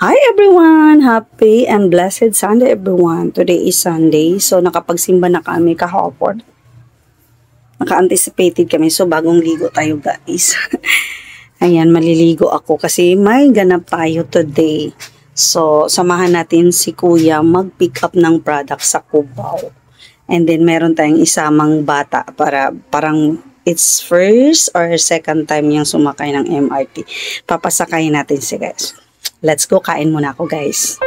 Hi everyone! Happy and blessed Sunday everyone. Today is Sunday. So nakapagsimba na kami kahapon. Naka-anticipated kami. So bagong ligo tayo guys. Ayan, maliligo ako kasi may ganap tayo today. So samahan natin si Kuya mag-pick up ng product sa Cubao. And then meron tayong isamang bata para parang it's first or second time yung sumakay ng MRT. Papasakayin natin si guys. Let's go, kain muna ako guys.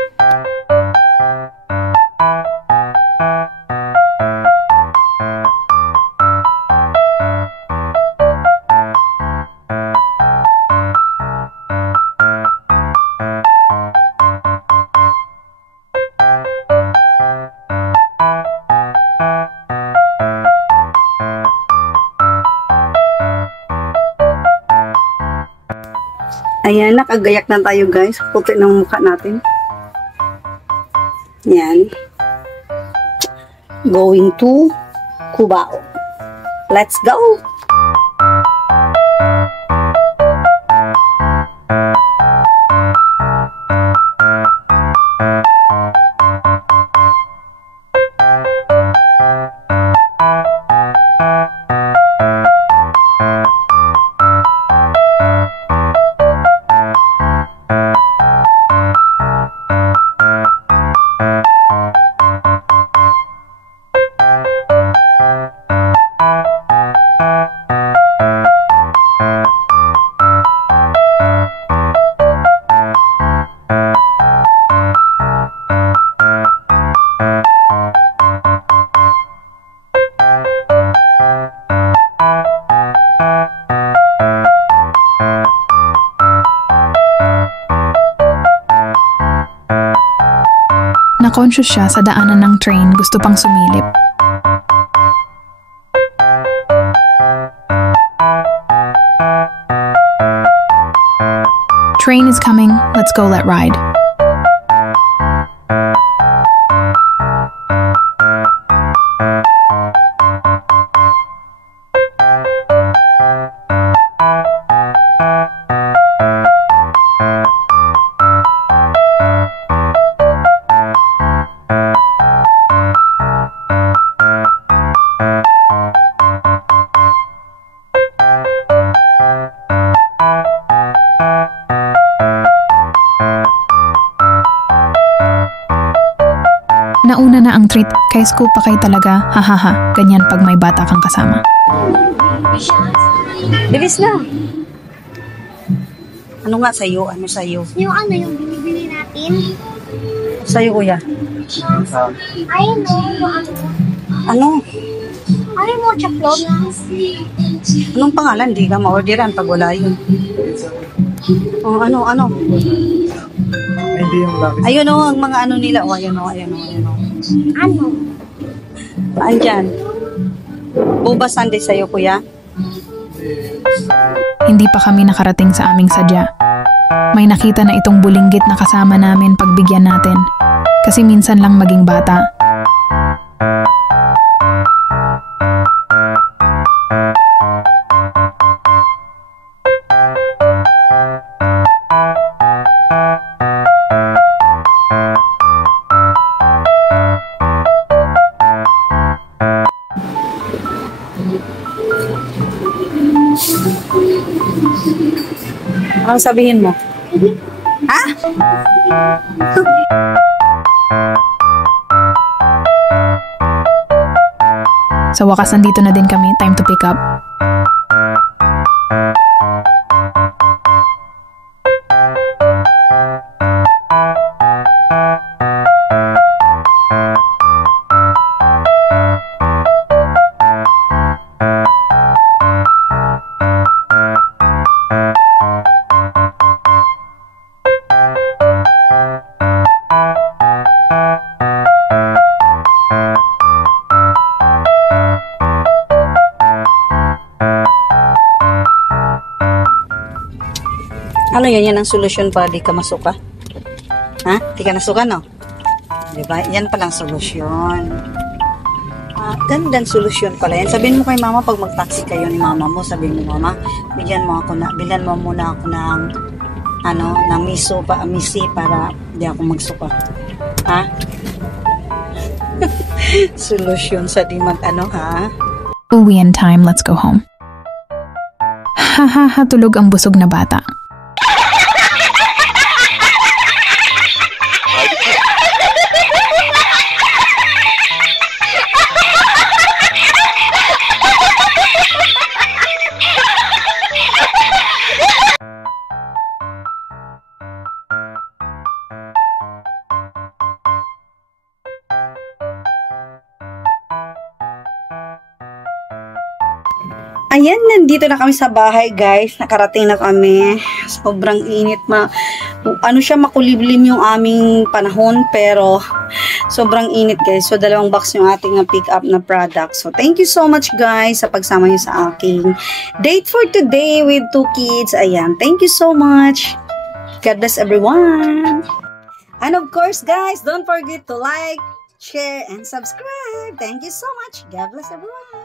Ayan, nakagayak na tayo guys. Puti ng mukha natin. Ayan. Going to Cubao. Let's go! Na-conscious siya sa daanan ng train, gusto pang sumilip. Train is coming, let's go let ride. Nauna na ang treat, kay scoop pa kay talaga, hahaha, ganyan pag may bata kang kasama. Bilis na! Ano nga sa'yo? Ano sa'yo? Yung ano yung binibili natin? Sa'yo kuya? I know, yung ano. Ano? Ano yung mocha float? Anong pangalan? Di ka ma-orderan pag wala yun. Oh, ano? Hindi yung lapis. Ayun o, ang mga ano nila. Oh, ayun o. Ano? Andyan. Boba Sunday sa'yo, kuya. Hindi pa kami nakarating sa aming sadya. May nakita na itong bulinggit na kasama namin pagbigyan natin. Kasi minsan lang maging bata. Anong sabihin mo? Ha? Sa wakas nandito na din kami, time to pick up. Ano yan ang solusyon para di ka masuka? Ha? Di ka nasuka, no? Diba? Yan palang solusyon. Gandang solusyon pala yan. Sabihin mo kay mama pag mag-taxi kayo ni mama mo, sabihin mo, mama, bilhan mo muna ako ng ng misi para di ako magsuka. Ha? Solusyon sa di ha? Uwian time, let's go home. Hahaha, tulog ang busog na bata. Ayan, nandito na kami sa bahay, guys. Nakarating na kami. Sobrang init. Makuliblim yung aming panahon, pero sobrang init, guys. So, 2 box yung ating pick up na product. So, thank you so much, guys, sa pagsama nyo sa aking date for today with 2 kids. Ayan, thank you so much. God bless everyone. And of course, guys, don't forget to like, share, and subscribe. Thank you so much. God bless everyone.